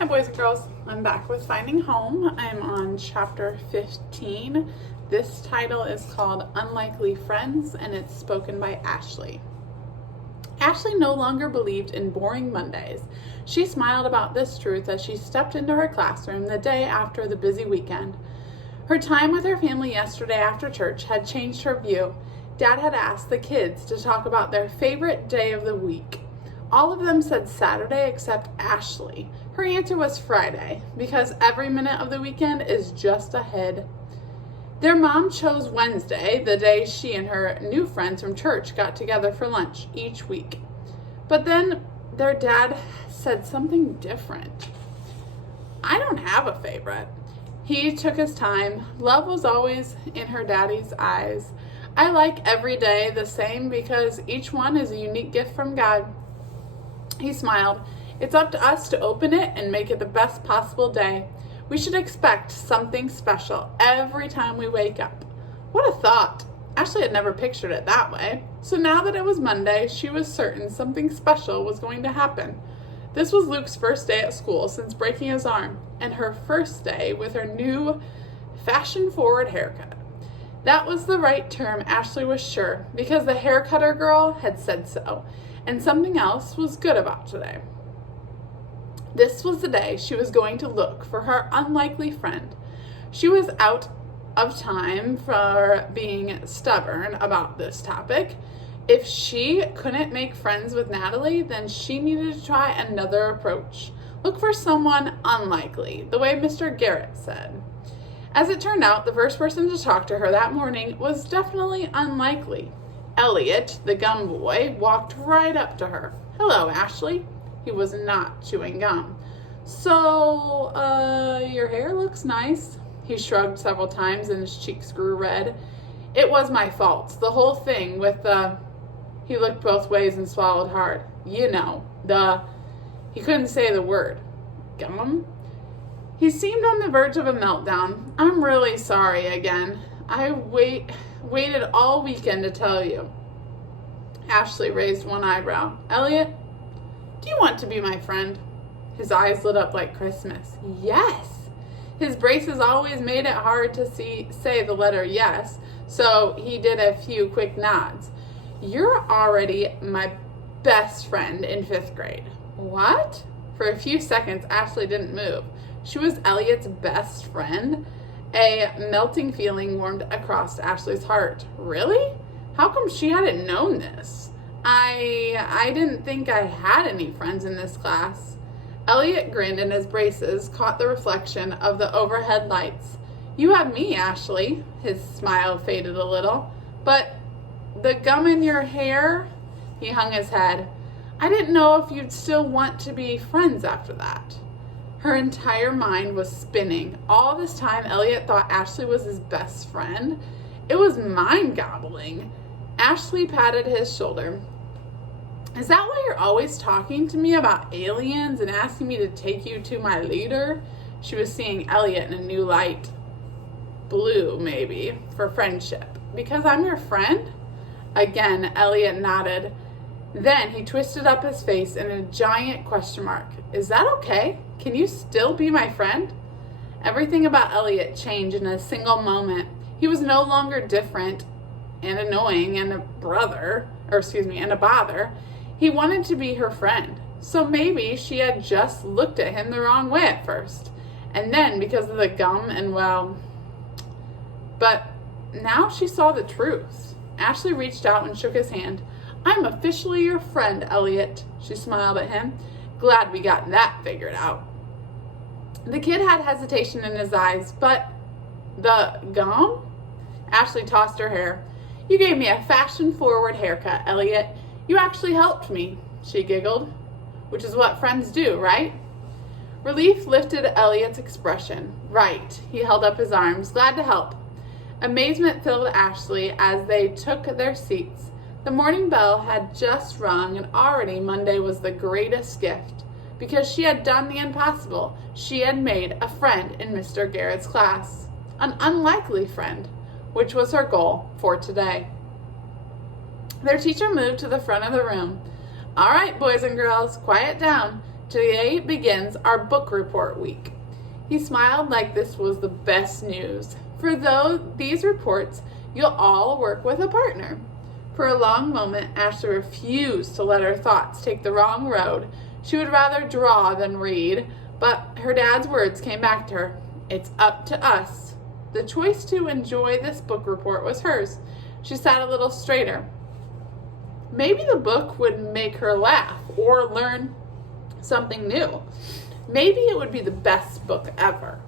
Hi boys and girls, I'm back with Finding Home. I'm on chapter 15. This title is called Unlikely Friends and it's spoken by Ashley. Ashley no longer believed in boring Mondays. She smiled about this truth as she stepped into her classroom the day after the busy weekend. Her time with her family yesterday after church had changed her view. Dad had asked the kids to talk about their favorite day of the week. All of them said Saturday except Ashley. Her answer was Friday, because every minute of the weekend is just ahead. Their mom chose Wednesday, the day she and her new friends from church got together for lunch each week. But then their dad said something different. I don't have a favorite. He took his time. Love was always in her daddy's eyes. I like every day the same because each one is a unique gift from God. He smiled. It's up to us to open it and make it the best possible day. We should expect something special every time we wake up. What a thought. Ashley had never pictured it that way. So now that it was Monday, she was certain something special was going to happen. This was Luke's first day at school since breaking his arm, and her first day with her new fashion-forward haircut. That was the right term, Ashley was sure, because the haircutter girl had said so, and something else was good about today. This was the day she was going to look for her unlikely friend. She was out of time for being stubborn about this topic. If she couldn't make friends with Natalie, then she needed to try another approach. Look for someone unlikely, the way Mr. Garrett said. As it turned out, the first person to talk to her that morning was definitely unlikely. Elliot, the gum boy, walked right up to her. Hello, Ashley. He was not chewing gum. So, your hair looks nice. He shrugged several times and his cheeks grew red. It was my fault. The whole thing with he looked both ways and swallowed hard. You know, he couldn't say the word. Gum? He seemed on the verge of a meltdown. I'm really sorry again. I waited all weekend to tell you. Ashley raised one eyebrow. Elliot, do you want to be my friend? His eyes lit up like Christmas. Yes. His braces always made it hard to say the letter yes, so he did a few quick nods. You're already my best friend in 5th grade. What? For a few seconds, Ashley didn't move. She was Elliot's best friend. A melting feeling warmed across Ashley's heart. Really? How come she hadn't known this? I didn't think I had any friends in this class. Elliot grinned and his braces caught the reflection of the overhead lights. You have me, Ashley. His smile faded a little. But the gum in your hair? He hung his head. I didn't know if you'd still want to be friends after that. Her entire mind was spinning. All this time, Elliot thought Ashley was his best friend. It was mind-boggling. Ashley patted his shoulder. Is that why you're always talking to me about aliens and asking me to take you to my leader? She was seeing Elliot in a new light. Blue, maybe, for friendship. Because I'm your friend? Again, Elliot nodded. Then he twisted up his face in a giant question mark. Is that okay? Can you still be my friend? Everything about Elliot changed in a single moment. He was no longer different and annoying and a bother. He wanted to be her friend. So maybe she had just looked at him the wrong way at first. And then because of the gum but now she saw the truth. Ashley reached out and shook his hand. I'm officially your friend, Elliot. She smiled at him. Glad we got that figured out. The kid had hesitation in his eyes, but the gum? Ashley tossed her hair. You gave me a fashion-forward haircut, Elliot. You actually helped me, she giggled. Which is what friends do, right? Relief lifted Elliot's expression. Right. He held up his arms, glad to help. Amazement filled Ashley as they took their seats. The morning bell had just rung and already Monday was the greatest gift. Because she had done the impossible. She had made a friend in Mr. Garrett's class. An unlikely friend, which was her goal for today. Their teacher moved to the front of the room. All right, boys and girls, quiet down. Today begins our book report week. He smiled like this was the best news. For these reports, you'll all work with a partner. For a long moment, Ashley refused to let her thoughts take the wrong road. She would rather draw than read, but her dad's words came back to her. It's up to us. The choice to enjoy this book report was hers. She sat a little straighter. Maybe the book would make her laugh or learn something new. Maybe it would be the best book ever.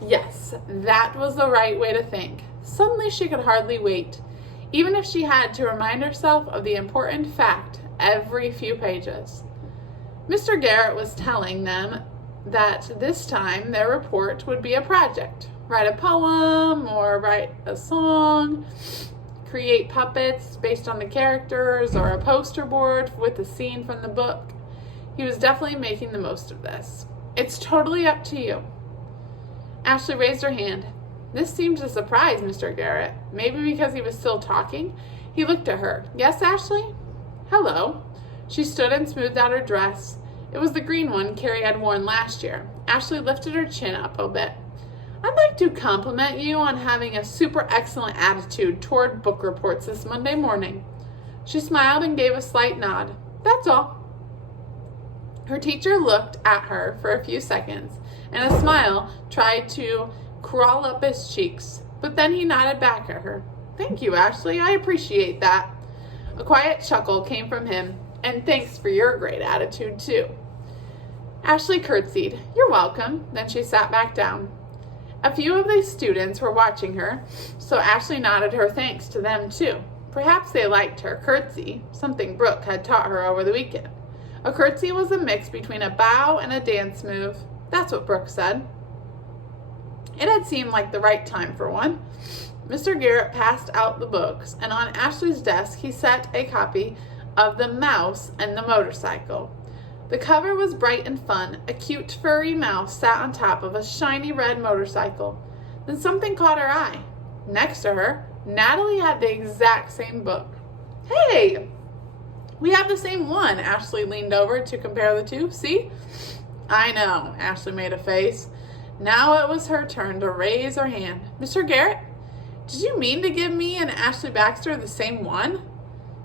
Yes, that was the right way to think. Suddenly she could hardly wait, even if she had to remind herself of the important fact every few pages. Mr. Garrett was telling them that this time their report would be a project. Write a poem or write a song, create puppets based on the characters, or a poster board with a scene from the book. He was definitely making the most of this. It's totally up to you. Ashley raised her hand. This seemed to surprise Mr. Garrett. Maybe because he was still talking. He looked at her. Yes, Ashley? Hello. She stood and smoothed out her dress. It was the green one Carrie had worn last year. Ashley lifted her chin up a bit. I'd like to compliment you on having a super excellent attitude toward book reports this Monday morning. She smiled and gave a slight nod. That's all. Her teacher looked at her for a few seconds, and a smile tried to crawl up his cheeks, but then he nodded back at her. Thank you, Ashley. I appreciate that. A quiet chuckle came from him, and thanks for your great attitude, too. Ashley curtsied. You're welcome. Then she sat back down. A few of the students were watching her, so Ashley nodded her thanks to them, too. Perhaps they liked her curtsy, something Brooke had taught her over the weekend. A curtsy was a mix between a bow and a dance move. That's what Brooke said. It had seemed like the right time for one. Mr. Garrett passed out the books, and on Ashley's desk he set a copy of The Mouse and the Motorcycle. The cover was bright and fun. A cute furry mouse sat on top of a shiny red motorcycle. Then something caught her eye. Next to her, Natalie had the exact same book. Hey! We have the same one. Ashley leaned over to compare the two. See? I know. Ashley made a face. Now it was her turn to raise her hand. Mr. Garrett, did you mean to give me and Ashley Baxter the same one?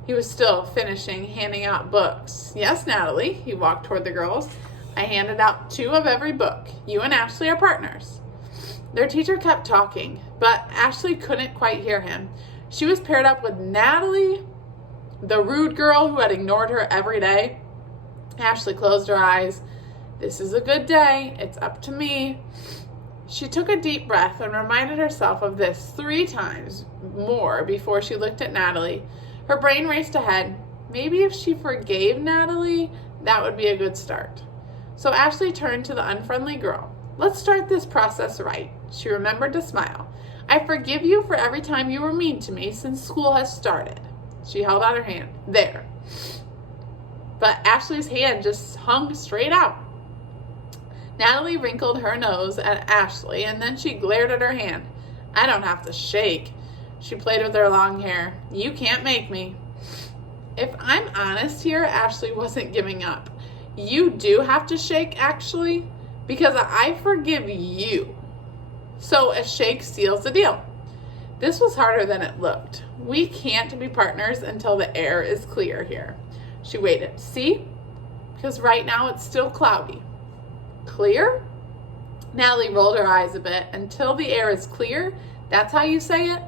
He was still finishing handing out books. Yes, Natalie. He walked toward the girls. I handed out 2 of every book. You and Ashley are partners. Their teacher kept talking, but Ashley couldn't quite hear him. She was paired up with Natalie, the rude girl who had ignored her every day. Ashley closed her eyes. This is a good day. It's up to me. She took a deep breath and reminded herself of this 3 times more before she looked at Natalie. Her brain raced ahead. Maybe if she forgave Natalie, that would be a good start. So Ashley turned to the unfriendly girl. Let's start this process right. She remembered to smile. I forgive you for every time you were mean to me since school has started. She held out her hand. There. But Ashley's hand just hung straight out. Natalie wrinkled her nose at Ashley, and then she glared at her hand. I don't have to shake. She played with her long hair. You can't make me. If I'm honest here, Ashley wasn't giving up. You do have to shake, actually, because I forgive you. So a shake seals the deal. This was harder than it looked. We can't be partners until the air is clear here. She waited. See? Because right now it's still cloudy. Clear? Natalie rolled her eyes a bit. Until the air is clear? That's how you say it?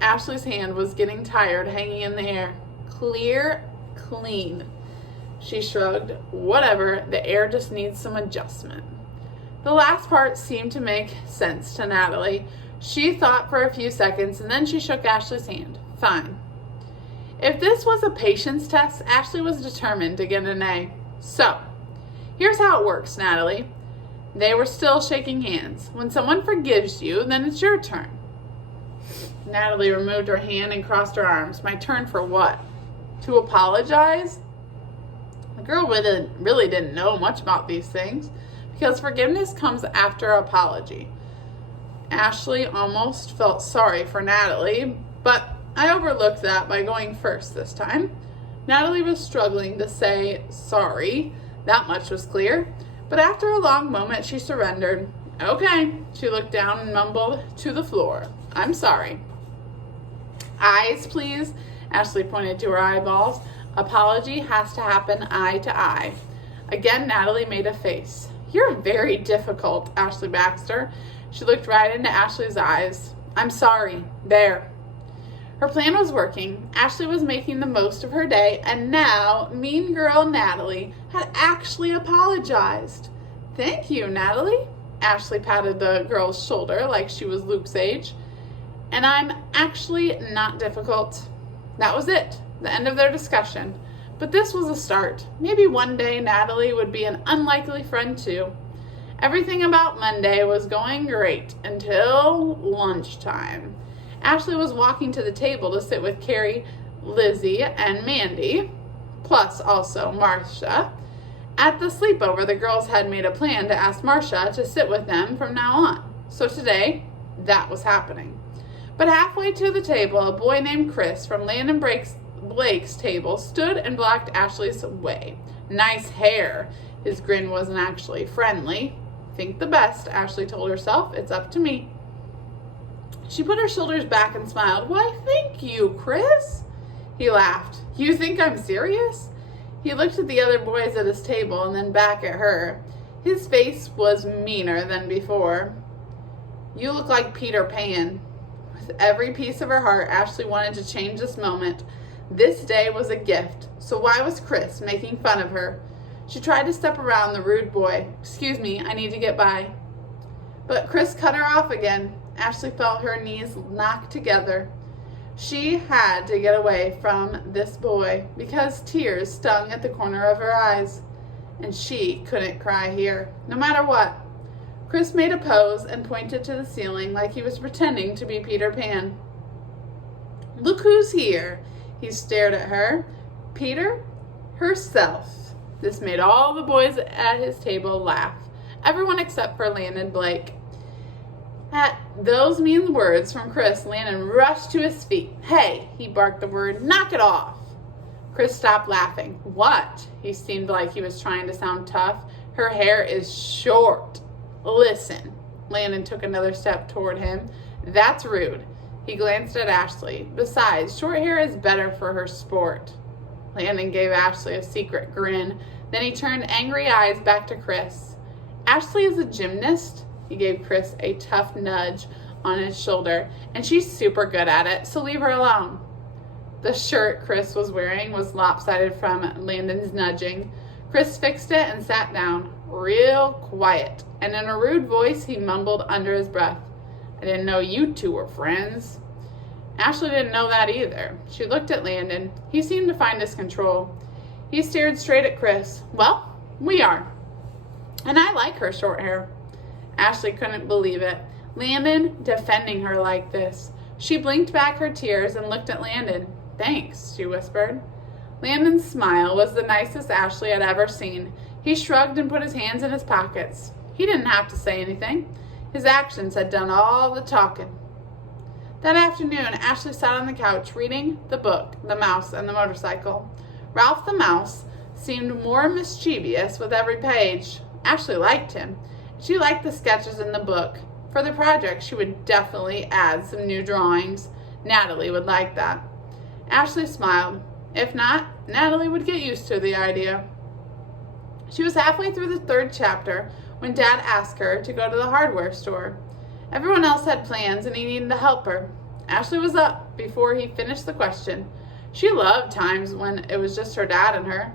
Ashley's hand was getting tired, hanging in the air. Clear, clean. She shrugged. Whatever, the air just needs some adjustment. The last part seemed to make sense to Natalie. She thought for a few seconds, and then she shook Ashley's hand. Fine. If this was a patience test, Ashley was determined to get an A. So, here's how it works, Natalie. They were still shaking hands. When someone forgives you, then it's your turn. Natalie removed her hand and crossed her arms. My turn for what? To apologize? The girl really didn't know much about these things, because forgiveness comes after apology. Ashley almost felt sorry for Natalie, but I overlooked that by going first this time. Natalie was struggling to say sorry. That much was clear. But after a long moment, she surrendered. Okay. She looked down and mumbled to the floor. I'm sorry. Eyes, please. Ashley pointed to her eyeballs. Apology has to happen eye to eye. Again, Natalie made a face. You're very difficult, Ashley Baxter. She looked right into Ashley's eyes. I'm sorry. There. Her plan was working. Ashley was making the most of her day, and now mean girl Natalie had actually apologized. Thank you, Natalie. Ashley patted the girl's shoulder like she was Luke's age. And I'm actually not difficult. That was it, the end of their discussion. But this was a start. Maybe one day Natalie would be an unlikely friend too. Everything about Monday was going great until lunchtime. Ashley was walking to the table to sit with Carrie, Lizzie, and Mandy, plus also Marcia. At the sleepover, the girls had made a plan to ask Marcia to sit with them from now on. So today, that was happening. But halfway to the table, a boy named Chris from Landon Blake's table stood and blocked Ashley's way. Nice hair. His grin wasn't actually friendly. Think the best, Ashley told herself. It's up to me. She put her shoulders back and smiled. Why, thank you, Chris. He laughed. You think I'm serious? He looked at the other boys at his table and then back at her. His face was meaner than before. You look like Peter Pan. With every piece of her heart, Ashley wanted to change this moment. This day was a gift, so why was Chris making fun of her? She tried to step around the rude boy. Excuse me, I need to get by. But Chris cut her off again. Ashley felt her knees knock together. She had to get away from this boy because tears stung at the corner of her eyes. And she couldn't cry here, no matter what. Chris made a pose and pointed to the ceiling like he was pretending to be Peter Pan. Look who's here. He stared at her. Peter? Herself. This made all the boys at his table laugh. Everyone except for Landon Blake. At those mean words from Chris, Landon rushed to his feet. Hey, he barked the word, knock it off. Chris stopped laughing. What? He seemed like he was trying to sound tough. Her hair is short. Listen. Landon took another step toward him. That's rude. He glanced at Ashley. Besides, short hair is better for her sport. Landon gave Ashley a secret grin. Then he turned angry eyes back to Chris. Ashley is a gymnast. He gave Chris a tough nudge on his shoulder, and she's super good at it, so leave her alone. The shirt Chris was wearing was lopsided from Landon's nudging. Chris fixed it and sat down, real quiet, and in a rude voice he mumbled under his breath, I didn't know you two were friends. Ashley didn't know that either. She looked at Landon. He seemed to find his control. He stared straight at Chris. Well, we are. And I like her short hair. Ashley couldn't believe it. Landon defending her like this. She blinked back her tears and looked at Landon. Thanks, she whispered. Landon's smile was the nicest Ashley had ever seen. He shrugged and put his hands in his pockets. He didn't have to say anything. His actions had done all the talking. That afternoon, Ashley sat on the couch reading the book, The Mouse and the Motorcycle. Ralph the Mouse seemed more mischievous with every page. Ashley liked him. She liked the sketches in the book. For the project, she would definitely add some new drawings. Natalie would like that. Ashley smiled. If not, Natalie would get used to the idea. She was halfway through the 3rd chapter when Dad asked her to go to the hardware store. Everyone else had plans and he needed to help her. Ashley was up before he finished the question. She loved times when it was just her dad and her.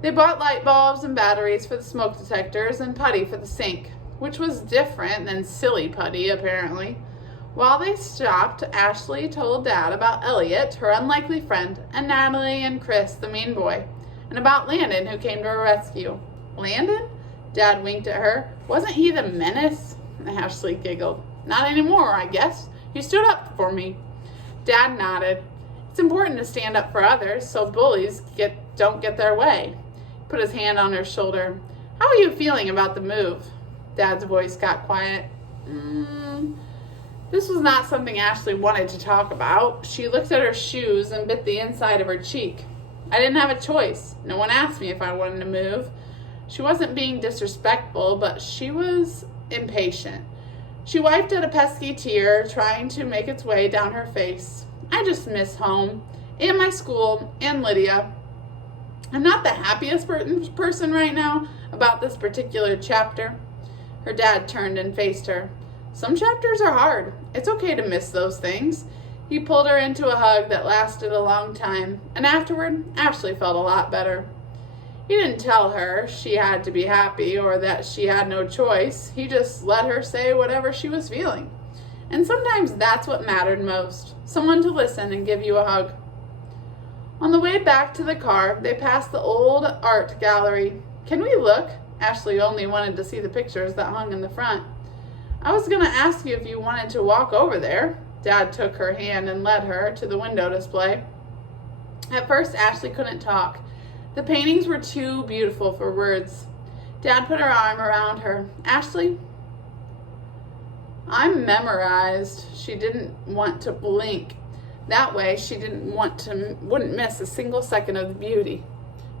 They bought light bulbs and batteries for the smoke detectors and putty for the sink, which was different than silly putty, apparently. While they stopped, Ashley told Dad about Elliot, her unlikely friend, and Natalie and Chris, the mean boy, and about Landon, who came to her rescue. Landon? Dad winked at her. Wasn't he the menace? Ashley giggled. Not anymore, I guess. You stood up for me. Dad nodded. It's important to stand up for others so bullies don't get their way. He put his hand on her shoulder. How are you feeling about the move? Dad's voice got quiet. This was not something Ashley wanted to talk about. She looked at her shoes and bit the inside of her cheek. I didn't have a choice. No one asked me if I wanted to move. She wasn't being disrespectful, but she was impatient. She wiped at a pesky tear, trying to make its way down her face. I just miss home, and my school, and Lydia. I'm not the happiest person right now about this particular chapter. Her dad turned and faced her. Some chapters are hard. It's okay to miss those things. He pulled her into a hug that lasted a long time, and afterward, Ashley felt a lot better. He didn't tell her she had to be happy or that she had no choice. He just let her say whatever she was feeling. And sometimes that's what mattered most, someone to listen and give you a hug. On the way back to the car, they passed the old art gallery. Can we look? Ashley only wanted to see the pictures that hung in the front. I was going to ask you if you wanted to walk over there. Dad took her hand and led her to the window display. At first, Ashley couldn't talk. The paintings were too beautiful for words. Dad put her arm around her. Ashley, I'm memorized. She didn't want to blink. That way, she wouldn't miss a single second of the beauty.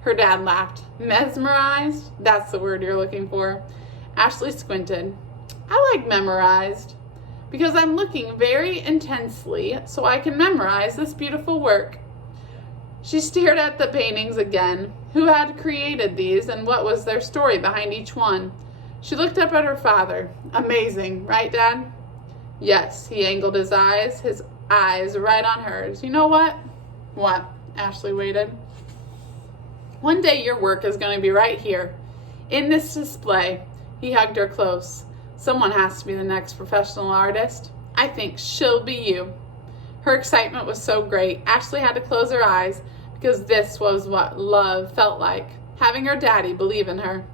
Her dad laughed. Mesmerized? That's the word you're looking for. Ashley squinted. I like memorized because I'm looking very intensely so I can memorize this beautiful work. She stared at the paintings again. Who had created these and what was their story behind each one? She looked up at her father. Amazing, right, Dad? Yes, he angled his eyes right on hers. You know what? What? Ashley waited. One day your work is going to be right here, in this display. He hugged her close. Someone has to be the next professional artist. I think she'll be you. Her excitement was so great, Ashley had to close her eyes because this was what love felt like, having her daddy believe in her.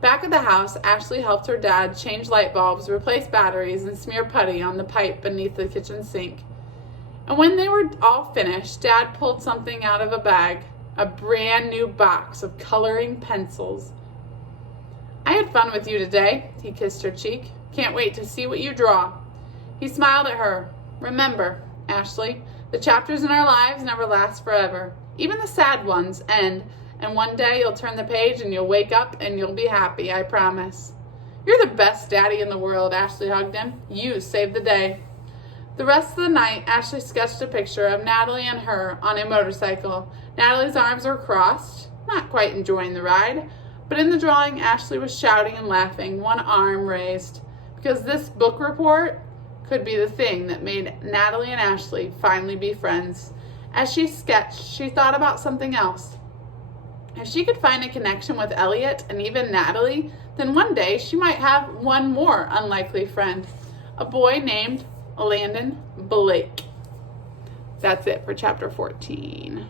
Back at the house, Ashley helped her dad change light bulbs, replace batteries, and smear putty on the pipe beneath the kitchen sink. And when they were all finished, Dad pulled something out of a bag, a brand new box of coloring pencils. I had fun with you today, he kissed her cheek. Can't wait to see what you draw. He smiled at her. Remember, Ashley, the chapters in our lives never last forever. Even the sad ones end, and one day you'll turn the page and you'll wake up and you'll be happy, I promise. You're the best daddy in the world, Ashley hugged him. You saved the day. The rest of the night, Ashley sketched a picture of Natalie and her on a motorcycle. Natalie's arms were crossed, not quite enjoying the ride, but in the drawing, Ashley was shouting and laughing, one arm raised, because this book report could be the thing that made Natalie and Ashley finally be friends. As she sketched, she thought about something else. If she could find a connection with Elliot and even Natalie, then one day she might have one more unlikely friend, a boy named Landon Blake. That's it for chapter 15.